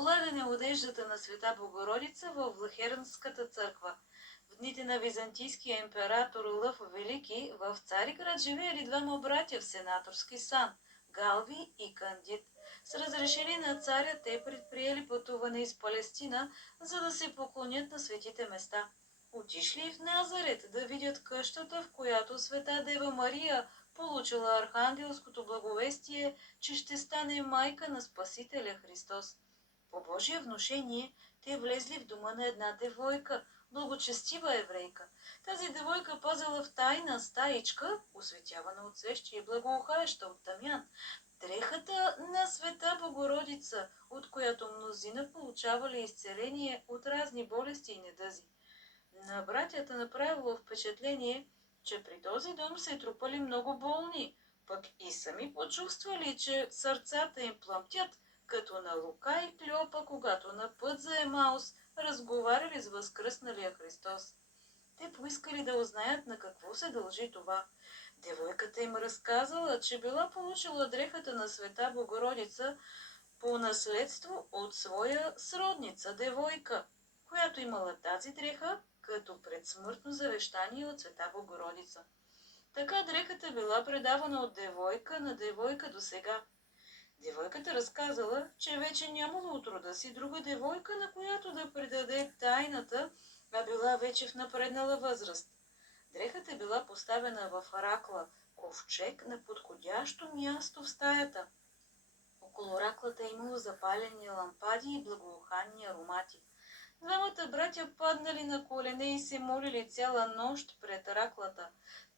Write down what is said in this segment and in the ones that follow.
полагане одеждата на Света Богородица в Влахернската църква. В дните на византийския император Лъв Велики в Цариград живеели двама братя в сенаторски сан – Галви и Кандид. С разрешение на царя те предприели пътуване из Палестина, за да се поклонят на светите места. Отишли в Назарет да видят къщата, в която Света Дева Мария получила архангелското благовестие, че ще стане майка на Спасителя Христос. По Божие внушение те влезли в дома на една девойка, благочестива еврейка. Тази девойка пазила в тайна стаичка, осветявана от свещи и благоухаеща от тамян, дрехата на Света Богородица, от която мнозина получавали изцеление от разни болести и недъзи. На братята направило впечатление, че при този дом се трупали много болни, пък и сами почувствали, че сърцата им плъмтят, като на Лука и Клеопа, когато на път за Емаус разговаряли с възкръсналия Христос. Те поискали да узнаят на какво се дължи това. Девойката им разказала, че била получила дрехата на Света Богородица по наследство от своя сродница девойка, която имала тази дреха като предсмъртно завещание от Света Богородица. Така дрехата била предавана от девойка на девойка до сега. Девойката разказала, че вече нямало от рода си друга девойка, на която да предаде тайната, а била вече в напреднала възраст. Дрехата била поставена в ракла, ковчег на подходящо място в стаята. Около раклата имало запалени лампади и благоуханни аромати. Двамата братя паднали на колене и се молили цяла нощ пред раклата.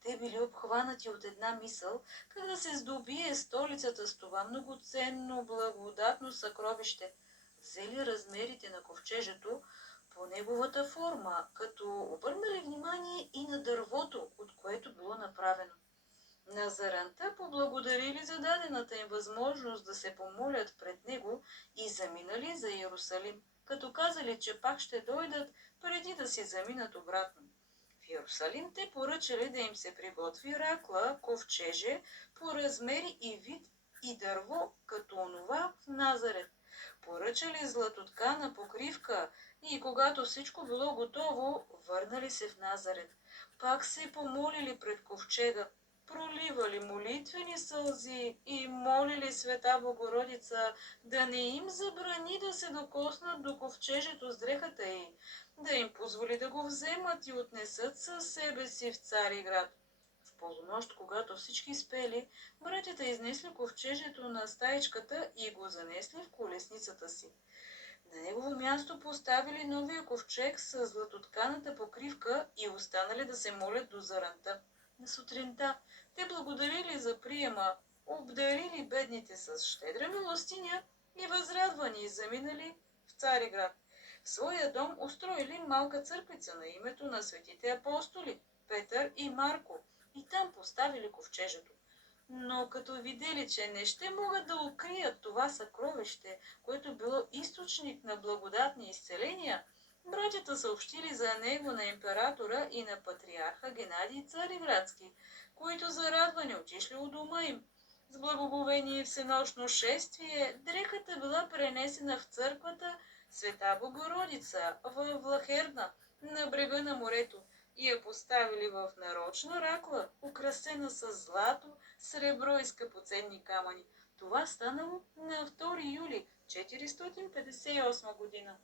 Те били обхванати от една мисъл, как да се здобие столицата с това многоценно, благодатно съкровище. Взели размерите на ковчежето по неговата форма, като обърнали внимание и на дървото, от което било направено. На заранта поблагодарили за дадената им възможност да се помолят пред него и заминали за Иерусалим, като казали, че пак ще дойдат преди да си заминат обратно. В Иерусалим те поръчали да им се приготви ракла, ковчеже по размери и вид и дърво, като онова в Назарет. Поръчали златоткана покривка и когато всичко било готово, върнали се в Назарет. Пак се помолили пред ковчега, проливали молитвени сълзи и молили Света Богородица да не им забрани да се докоснат до ковчежето с дрехата й, да им позволи да го вземат и отнесат със себе си в Цариград. В полунощ, когато всички спели, братята изнесли ковчежето на стаичката и го занесли в колесницата си. На негово място поставили новия ковчег с златотканата покривка и останали да се молят до заранта. На сутринта те благодарили за приема, обдарили бедните с щедра милостиня и възрадвани заминали в Цариград. В своя дом устроили малка църквица на името на светите апостоли Петър и Марко и там поставили ковчежето. Но като видели, че не ще могат да укрият това съкровище, което било източник на благодатни изцеления, братята съобщили за него на императора и на патриарха Генадий Цариградски, които зарадвани отишли у дома им. С благоговение всенощно шествие дрехата била пренесена в църквата Света Богородица в Влахерна, на брега на морето, и я поставили в нарочна ракла, украсена с злато, сребро и скъпоценни камъни. Това станало на 2 юли 458 година.